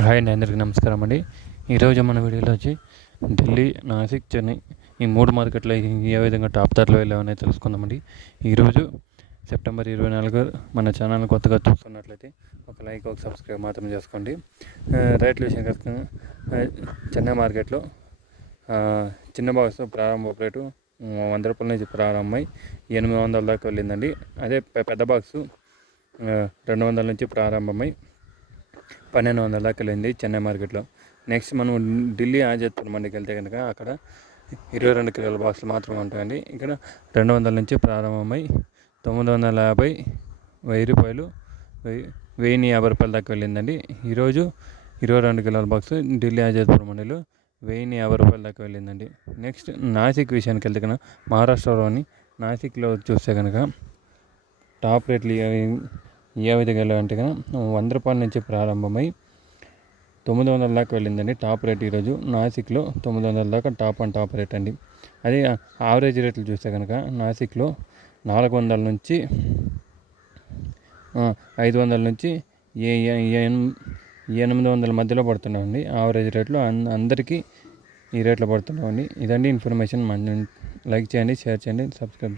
Hi అండి అందరికీ నమస్కారం అండి. ఈరోజు మన వీడియోలో వచ్చి ఢిల్లీ నాసిక్ చెన్నై ఈ మూడు మార్కెట్లో ఏ విధంగా టాప్ ధరలు వెళ్ళామనేది తెలుసుకుందామండి. ఈరోజు సెప్టెంబర్ ఇరవై నాలుగు మన ఛానల్ కొత్తగా చూస్తున్నట్లయితే ఒక లైక్ ఒక సబ్స్క్రైబ్ మాత్రం చేసుకోండి. ఆ, రేట్ల విషయం కనుక చెన్నై మార్కెట్లో చిన్న బాక్స్ ప్రారంభ రేటు వంద రూపాయల నుంచి ప్రారంభమై ఎనిమిది వందల దాకా వెళ్ళిందండి. అదే పెద్ద బాక్సు రెండు వందల నుంచి ప్రారంభమై పన్నెండు వందల దాకా వెళ్ళింది చెన్నై మార్కెట్లో. నెక్స్ట్ మనం ఢిల్లీ ఆజాద్పూర్ మండికి వెళ్తే కనుక అక్కడ ఇరవై రెండు కిలోల బాక్సులు మాత్రమే ఉంటాయండి. ఇక్కడ రెండు వందల నుంచి ప్రారంభమై తొమ్మిది వందల యాభై వెయ్యి రూపాయలు వెయ్యి వెయ్యిన్ని యాభై రూపాయల దాకా వెళ్ళిందండి. ఈరోజు ఇరవై రెండు కిలోల బాక్స్ ఢిల్లీ ఆజాద్పూర్ మండలిలో వెయ్యిన్ని యాభై రూపాయల దాకా వెళ్ళిందండి. నెక్స్ట్ నాసిక్ విషయానికి వెళ్తే కనుక మహారాష్ట్రలోని నాసిక్లో చూస్తే కనుక టాప్ రేట్లు ఏ- విధంగా వెళ్ళాలంటే కనుక వంద రూపాయల నుంచి ప్రారంభమై తొమ్మిది వందల దాకా వెళ్ళిందండి. టాప్ రేట్ ఈరోజు నాసిక్లో తొమ్మిది వందల దాకా టాప్ అండ్ టాప్ రేట్ అండి. అదే ఆవరేజ్ రేట్లు చూస్తే కనుక నాసిక్లో నాలుగు వందల నుంచి ఐదు వందల నుంచి ఏ ఎనిమిది వందల మధ్యలో పడుతున్నామండి. ఆవరేజ్ రేట్లు అందరికీ ఈ రేట్లో పడుతున్నామండి. ఇదండి ఇన్ఫర్మేషన్. మన లైక్ చేయండి షేర్ చేయండి సబ్స్క్రైబ్